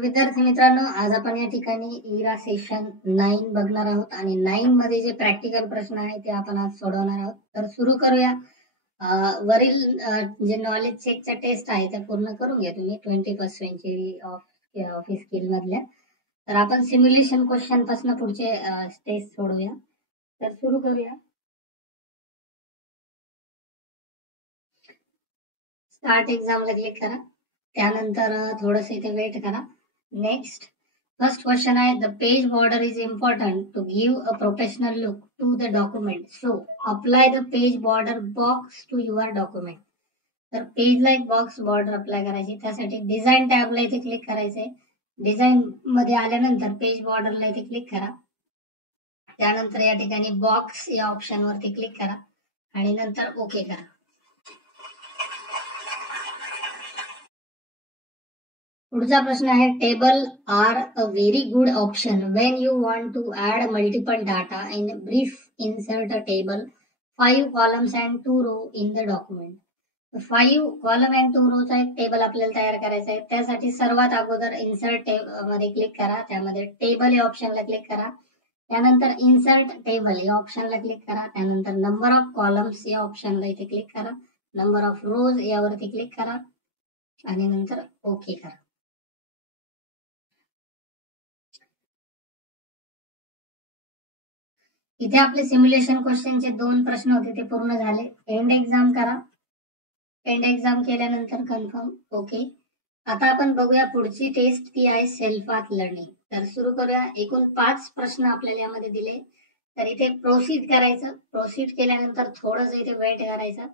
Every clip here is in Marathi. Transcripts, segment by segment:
विद्यार्थी मित्रांनो, आज आपण या ठिकाणी इरा सेशन 9 बघणार आहोत आणि 9 मध्ये जे प्रॅक्टिकल प्रश्न आहे ते आपण आज सोडवणार आहोत. तर सुरू करूया. वरील जे नॉलेज चेकच्या टेस्ट आहे त्या पूर्ण करून घ्या तुम्ही 21st सेंचुरी ऑफिस स्किल मधल्या. तर आपण सिम्युलेशन क्वेश्चन पासून पुढचे टेस्ट सोडवूया. तर सुरू करूया. स्टार्ट एक्झामला क्लिक करा. त्यानंतर थोडस इथे वेट करा. नेक्स्ट फर्स्ट क्वेश्चन आहे, the page border is important to give a professional look to the document, so apply the page border box to your document. तर पेजला एक बॉक्स बॉर्डर अप्लाय करायची. त्यासाठी डिझाईन टॅबला इथे क्लिक करायचंय. डिझाईन मध्ये आल्यानंतर पेज बॉर्डरला इथे क्लिक करा. त्यानंतर या ठिकाणी बॉक्स या ऑप्शन वरती क्लिक करा आणि नंतर ओके करा. पुढचा प्रश्न आहे, table are a very good option when you want to add multiple data in brief. Insert a table 5 columns and 2 row in the document. 5 column and 2 रोचा एक टेबल आपल्याला तयार करायचा आहे. त्यासाठी सर्वात अगोदर इन्सर्ट मध्ये क्लिक करा. त्यामध्ये टेबल या ऑप्शनला क्लिक करा. त्यानंतर इन्सर्ट टेबल या ऑप्शनला क्लिक करा. त्यानंतर नंबर ऑफ कॉलम्स या ऑप्शनला इथे क्लिक करा. नंबर ऑफ रोज यावरती क्लिक करा आणि नंतर ओके करा. इथे आपले सिम्युलेशन क्वेश्चनचे 2 प्रश्न होते ते पूर्ण झाले. एंड एक्झाम करा. एंड एक्झाम केल्यानंतर कन्फर्म ओके. आता आपण बघूया पुढची टेस्ट, ती आहे सेल्फ पाथ लर्निंग. तर सुरू करूया. एकूण 5 प्रश्न आपल्याला यामध्ये दिले. तर इथे प्रोसीड करायचं. प्रोसीड केल्यानंतर थोडंसं इथे वेट करायचं.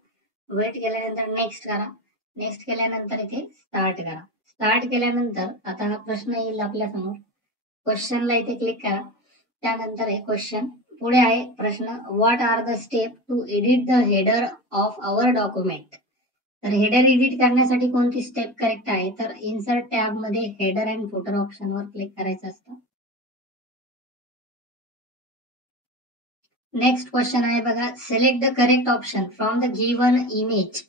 वेट केल्यानंतर नेक्स्ट करा. नेक्स्ट केल्यानंतर इथे स्टार्ट करा. स्टार्ट केल्यानंतर आता हा प्रश्न येईल आपल्या समोर. क्वेश्चनला इथे क्लिक करा. त्यानंतर हे क्वेश्चन पुढे आहे प्रश्न, what are the step to edit the header of our document. तर हेडर एडिट करण्यासाठी कोणती स्टेप करेक्ट आहे, तर इन्सर्ट टॅब मध्ये हेडर अँड फुटर ऑप्शनवर क्लिक करायचं असतं. नेक्स्ट क्वेश्चन आहे बघा, select the correct option from the given image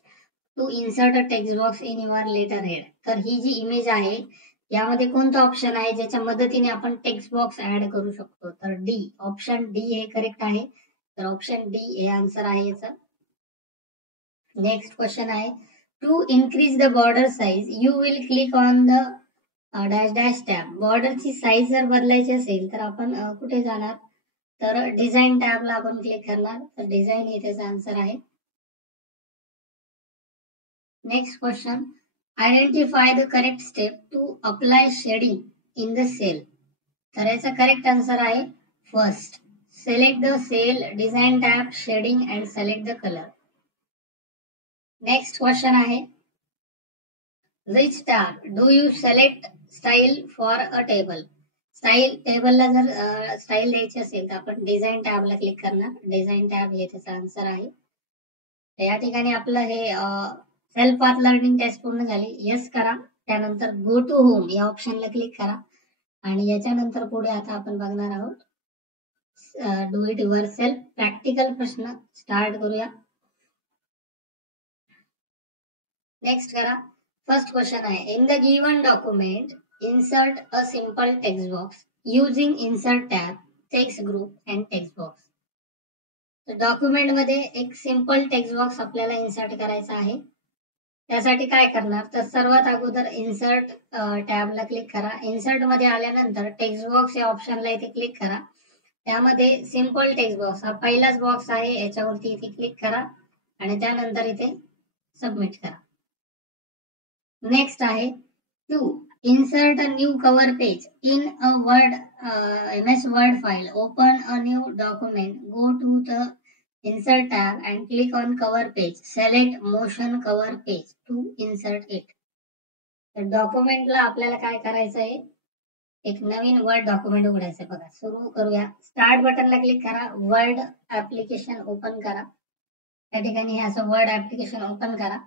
to insert a text box in your letter head. तर ही जी इमेज आहे यामध्ये कोणतं ऑप्शन आहे ज्याच्या मदतीने आपण टेक्स्ट बॉक्स ऍड करू शकतो, तर डी, ऑप्शन डी हे करेक्ट आहे. तर ऑप्शन डी हे आन्सर आहे याचं. नेक्स्ट क्वेश्चन आहे, to increase the border size you will click on the dash dash tab. बॉर्डरची साईज जर बदलायची असेल तर आपण कुठे जाणार, तर डिझाईन टॅबला आपण क्लिक करणार. तर डिझाईन हे त्याचा आन्सर आहे. Next question, identify the correct step to apply shading in the cell. तर याचा करेक्ट आन्सर आहे first. Select the cell, design tab, shading and select the colour. Next question आहे, which tab do you select style for a table. Style टेबलला जर स्टाईल द्यायची असेल तर आपण डिझाईन टॅबला क्लिक करणार. डिझाईन टॅब हे त्याचा आन्सर आहे. या ठिकाणी आपलं हे सेल्फ पाथ लर्निंग टेस्ट पूर्ण झाली. यस करा. त्यानंतर गो टू होम या ऑप्शनला क्लिक करा आणि याच्यानंतर पुढे आता आपण बघणार आहोत do it your self practical प्रश्न. स्टार्ट करूया. नेक्स्ट करा. फर्स्ट क्वेश्चन आहे, in the given document insert a simple text box using insert tab, text group and text box. Document मध्ये एक सिंपल टेक्स्ट बॉक्स आपल्याला इन्सर्ट करायचा आहे. त्यासाठी काय करणार, तर सर्वात अगोदर इन्सर्ट टॅबला क्लिक करा. इन्सर्ट मध्ये आल्यानंतर टेक्स्ट बॉक्स या ऑप्शनला इथे क्लिक करा. त्यामध्ये सिंपल टेक्स्ट बॉक्स हा पहिलाच बॉक्स आहे, याच्यावरती इथे क्लिक करा आणि त्यानंतर इथे सबमिट करा. नेक्स्ट आहे, to insert a new cover page in a Word MS Word file, open a new document, go to the Insert tab and click on cover page. Select motion cover page to insert it. तर डॉक्युमेंटला आपल्याला काय करायचं आहे, एक नवीन वर्ड डॉक्युमेंट उघडायचं. बघा सुरू करूया. स्टार्ट बटनला क्लिक करा. वर्ड ऍप्लिकेशन ओपन करा. त्या ठिकाणी हे असं वर्ड ऍप्लिकेशन ओपन करा.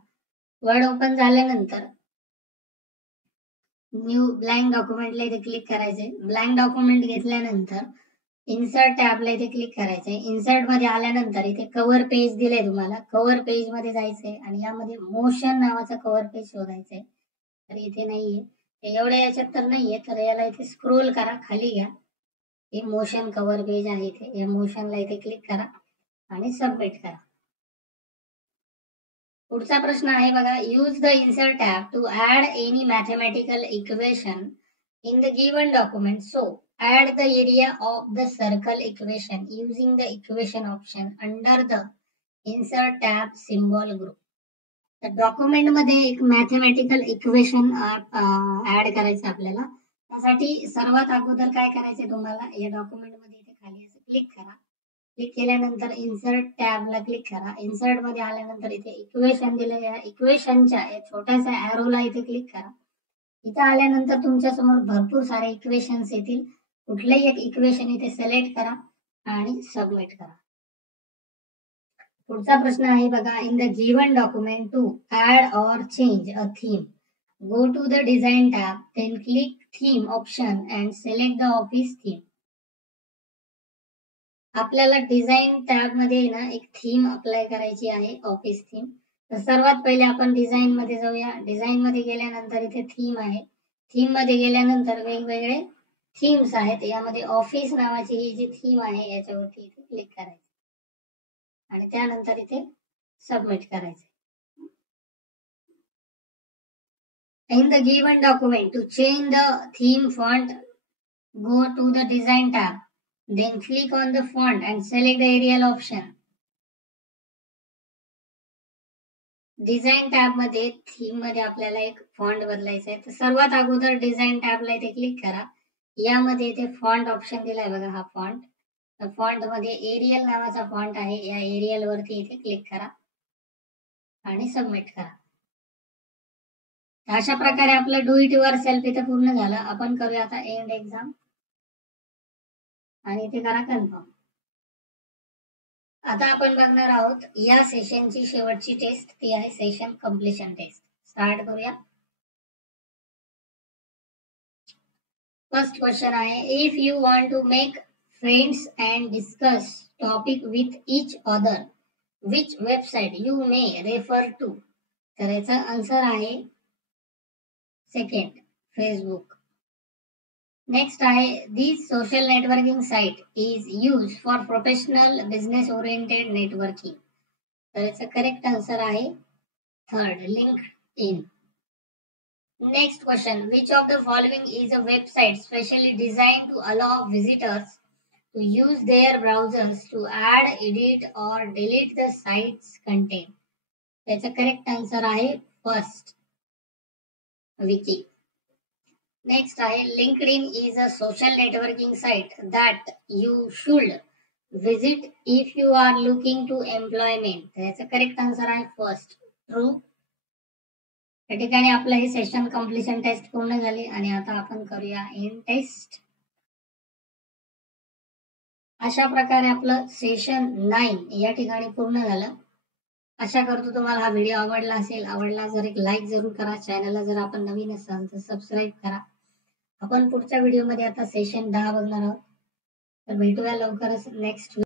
वर्ड ओपन झाल्यानंतर न्यू ब्लँक डॉक्युमेंटला इथे क्लिक करायचे. ब्लँक डॉक्युमेंट घेतल्यानंतर इन्सर्ट टॅबला इथे क्लिक करायचंय. इन्सर्ट मध्ये आल्यानंतर इथे कव्हर पेज दिले तुम्हाला. कव्हर पेज मध्ये जायचंय आणि यामध्ये मोशन नावाचं कव्हर पेज शोधायचंय. तर इथे नाहीये. एवढ्या याच्यात तर नाहीये, तर याला इथे स्क्रोल करा, खाली घ्या. हे मोशन कव्हर पेज आहे इथे, या मोशनला इथे क्लिक करा आणि सबमिट करा. पुढचा प्रश्न आहे बघा, use the insert tab to add any mathematical equation in the given document. So add the area of the circle equation using the equation option under the insert tab symbol group. तर डॉक्युमेंट मध्ये एक मॅथमॅटिकल इक्वेशन ऍड करायचं आपल्याला. त्यासाठी सर्वात अगोदर काय करायचं तुम्हाला, या डॉक्युमेंट मध्ये इथे खाली असं क्लिक करा. क्लिक केल्यानंतर इन्सर्ट टॅबला क्लिक करा. इन्सर्ट मध्ये आल्यानंतर इथे इक्वेशन दिलं, या इक्वेशनच्या छोट्याशा ॲरोला इथे क्लिक करा. इथे आल्यानंतर तुमच्या समोर भरपूर सारे इक्वेशन्स येतील. कुठलंही एक इक्वेशन इथे सिलेक्ट करा आणि सबमिट करा. पुढचा प्रश्न आहे बघा, in the given document to add or change a theme, go to the design tab, then click theme option and select the Office theme. आपल्याला डिझाईन टॅब मध्ये ना एक थीम अप्लाय करायची आहे, ऑफिस थीम. तर सर्वात पहिले आपण डिझाईन मध्ये जाऊया. डिझाईन मध्ये गेल्यानंतर इथे थीम आहे. थीम मध्ये गेल्यानंतर वेगवेगळे थीम्स आहेत. यामध्ये ऑफिस नावाची ही जी थीम आहे याच्यावरती इथे क्लिक करायचं आणि त्यानंतर इथे सबमिट करायचं. In the given document to change the theme font, go to the design tab, then click on the font and select the Arial option. Design tab मध्ये थीम मध्ये आपल्याला एक फॉन्ट बदलायचा आहे. तर सर्वात अगोदर डिझाईन टॅबला इथे क्लिक करा. यामध्ये इथे फॉन्ट ऑप्शन दिलाय बघा, हा फॉन्ट. फॉन्ट मध्ये एरियल नावाचा फॉन्ट आहे, या एरियल वरती इथे क्लिक करा आणि सबमिट करा. अशा प्रकारे आपलं डू इट युअर सेल्फ इथे पूर्ण झालं. आपण करूया आता एंड एक्झाम आणि इथे करा कन्फर्म. आता आपण बघणार आहोत या सेशनची शेवटची टेस्ट, ती आहे सेशन कम्प्लिशन टेस्ट. स्टार्ट करूया. फर्स्ट क्वेश्चन आहे, if you want to make friends and discuss topic with each other, which website you may refer to. तर याचा आन्सर आहे सेकंड, फेसबुक. नेक्स्ट आहे, this social networking site is use for professional business oriented networking. तर याचा करेक्ट आन्सर आहे third, LinkedIn. Next question, which of the following is a website specially designed to allow visitors to use their browsers to add, edit or delete the site's content? त्याचा करेक्ट आन्सर आहे फर्स्ट, विकी. नेक्स्ट आहे, LinkedIn is a social networking site that you should visit if you are looking to employment. त्याचा करेक्ट आन्सर आहे फर्स्ट, ट्रू. या ठिकाणी आपलं हे सेशन कम्प्लिशन टेस्ट पूर्ण झाली आणि आता आपण करूया एंड टेस्ट. अशा प्रकारे आपलं सेशन 9 या ठिकाणी पूर्ण झालं. आशा करतो तुम्हाला हा व्हिडिओ आवडला असेल. आवडला जर एक लाईक जरूर करा. चॅनलला जर आपण नवीन असाल तर सबस्क्राईब करा. आपण पुढच्या व्हिडिओमध्ये आता सेशन 10 बघणार आहोत. तर भेटूया लवकरच नेक्स्ट